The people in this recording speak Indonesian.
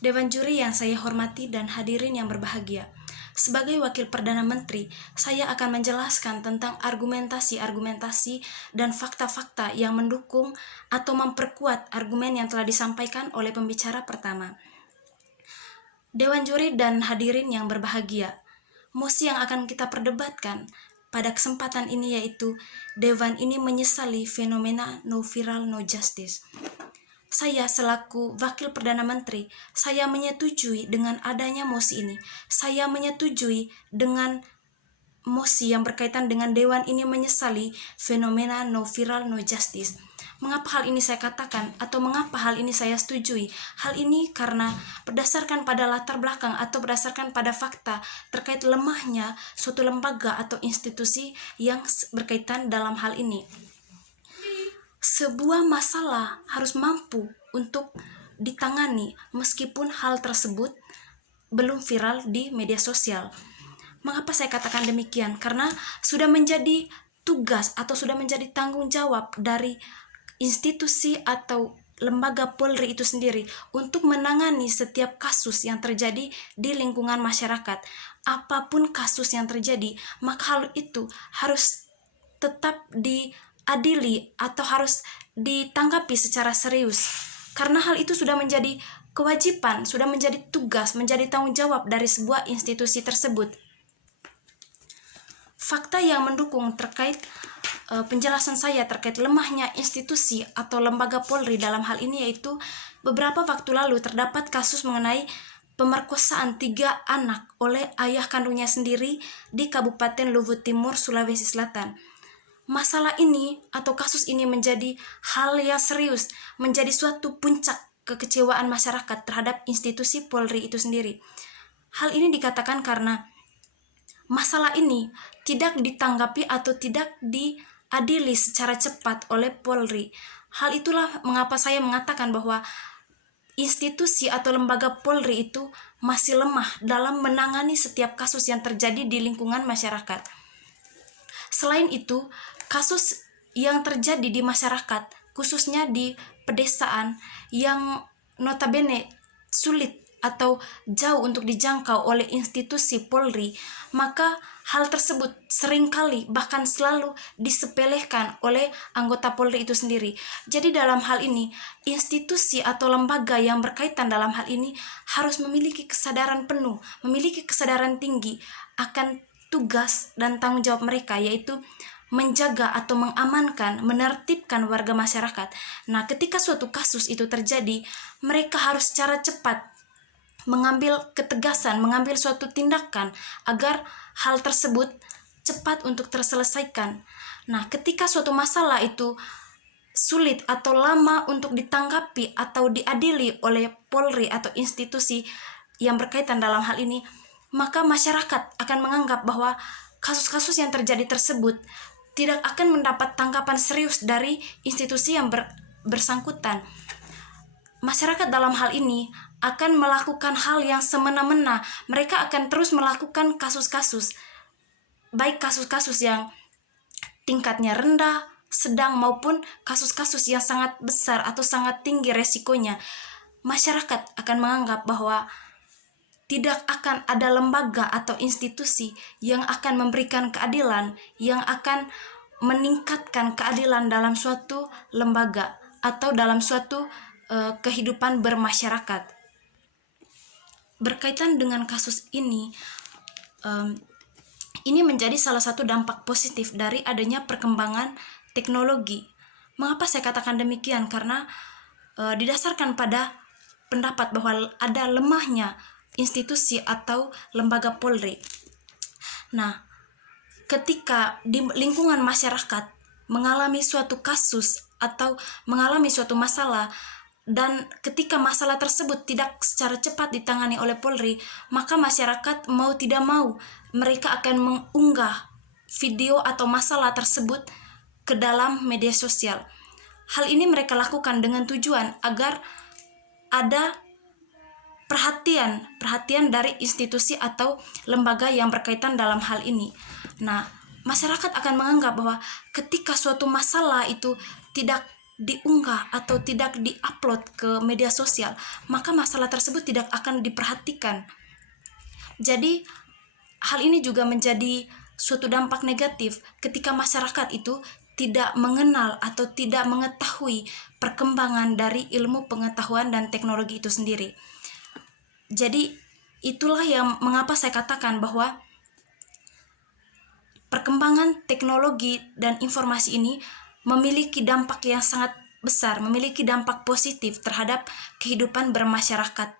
Dewan juri yang saya hormati dan hadirin yang berbahagia. Sebagai Wakil Perdana Menteri, saya akan menjelaskan tentang argumentasi-argumentasi dan fakta-fakta yang mendukung atau memperkuat argumen yang telah disampaikan oleh pembicara pertama. Dewan juri dan hadirin yang berbahagia, mosi yang akan kita perdebatkan pada kesempatan ini yaitu Dewan ini menyesali fenomena no viral no justice. Saya selaku Wakil Perdana Menteri, saya menyetujui dengan adanya mosi ini. Saya menyetujui dengan mosi yang berkaitan dengan Dewan ini menyesali fenomena no viral no justice. Mengapa hal ini saya katakan atau mengapa hal ini saya setujui? Hal ini karena berdasarkan pada latar belakang atau berdasarkan pada fakta terkait lemahnya suatu lembaga atau institusi yang berkaitan dalam hal ini. Sebuah masalah harus mampu untuk ditangani meskipun hal tersebut belum viral di media sosial. Mengapa saya katakan demikian? Karena sudah menjadi tugas atau sudah menjadi tanggung jawab dari institusi atau lembaga Polri itu sendiri untuk menangani setiap kasus yang terjadi di lingkungan masyarakat. Apapun kasus yang terjadi, maka hal itu harus tetap diadili atau harus ditanggapi secara serius. Karena hal itu sudah menjadi kewajiban, sudah menjadi tugas, menjadi tanggung jawab dari sebuah institusi tersebut. Fakta yang mendukung terkait penjelasan saya terkait lemahnya institusi atau lembaga Polri dalam hal ini yaitu beberapa waktu lalu terdapat kasus mengenai pemerkosaan 3 anak oleh ayah kandungnya sendiri di Kabupaten Luwu Timur, Sulawesi Selatan. Masalah ini atau kasus ini menjadi hal yang serius, menjadi suatu puncak kekecewaan masyarakat terhadap institusi Polri itu sendiri. Hal ini dikatakan karena masalah ini tidak ditanggapi atau tidak diadili secara cepat oleh Polri. Hal itulah mengapa saya mengatakan bahwa institusi atau lembaga Polri itu masih lemah dalam menangani setiap kasus yang terjadi di lingkungan masyarakat. Selain itu, kasus yang terjadi di masyarakat, khususnya di pedesaan yang notabene sulit atau jauh untuk dijangkau oleh institusi Polri, maka hal tersebut seringkali bahkan selalu disepelekan oleh anggota Polri itu sendiri. Jadi dalam hal ini, institusi atau lembaga yang berkaitan dalam hal ini harus memiliki kesadaran penuh, memiliki kesadaran tinggi akan tugas dan tanggung jawab mereka, yaitu menjaga atau mengamankan, menertibkan warga masyarakat. Nah, ketika suatu kasus itu terjadi, mereka harus secara cepat mengambil ketegasan, mengambil suatu tindakan agar hal tersebut cepat untuk terselesaikan. Nah, ketika suatu masalah itu sulit atau lama untuk ditanggapi atau diadili oleh Polri atau institusi yang berkaitan dalam hal ini, maka masyarakat akan menganggap bahwa kasus-kasus yang terjadi tersebut tidak akan mendapat tanggapan serius dari institusi yang bersangkutan. Masyarakat dalam hal ini akan melakukan hal yang semena-mena. Mereka akan terus melakukan kasus-kasus, baik kasus-kasus yang tingkatnya rendah, sedang, maupun kasus-kasus yang sangat besar atau sangat tinggi resikonya. Masyarakat akan menganggap bahwa tidak akan ada lembaga atau institusi yang akan memberikan keadilan, yang akan meningkatkan keadilan dalam suatu lembaga atau dalam suatu kehidupan bermasyarakat. Berkaitan dengan kasus ini menjadi salah satu dampak positif dari adanya perkembangan teknologi. Mengapa saya katakan demikian? Karena didasarkan pada pendapat bahwa ada lemahnya institusi atau lembaga Polri. Nah, ketika di lingkungan masyarakat mengalami suatu kasus atau mengalami suatu masalah, dan ketika masalah tersebut tidak secara cepat ditangani oleh Polri, maka masyarakat mau tidak mau mereka akan mengunggah video atau masalah tersebut ke dalam media sosial. Hal ini mereka lakukan dengan tujuan agar ada perhatian dari institusi atau lembaga yang berkaitan dalam hal ini. Nah, masyarakat akan menganggap bahwa ketika suatu masalah itu tidak diunggah atau tidak diupload ke media sosial, maka masalah tersebut tidak akan diperhatikan. Jadi hal ini juga menjadi suatu dampak negatif ketika masyarakat itu tidak mengenal atau tidak mengetahui perkembangan dari ilmu pengetahuan dan teknologi itu sendiri. Jadi itulah yang mengapa saya katakan bahwa perkembangan teknologi dan informasi ini memiliki dampak yang sangat besar, memiliki dampak positif terhadap kehidupan bermasyarakat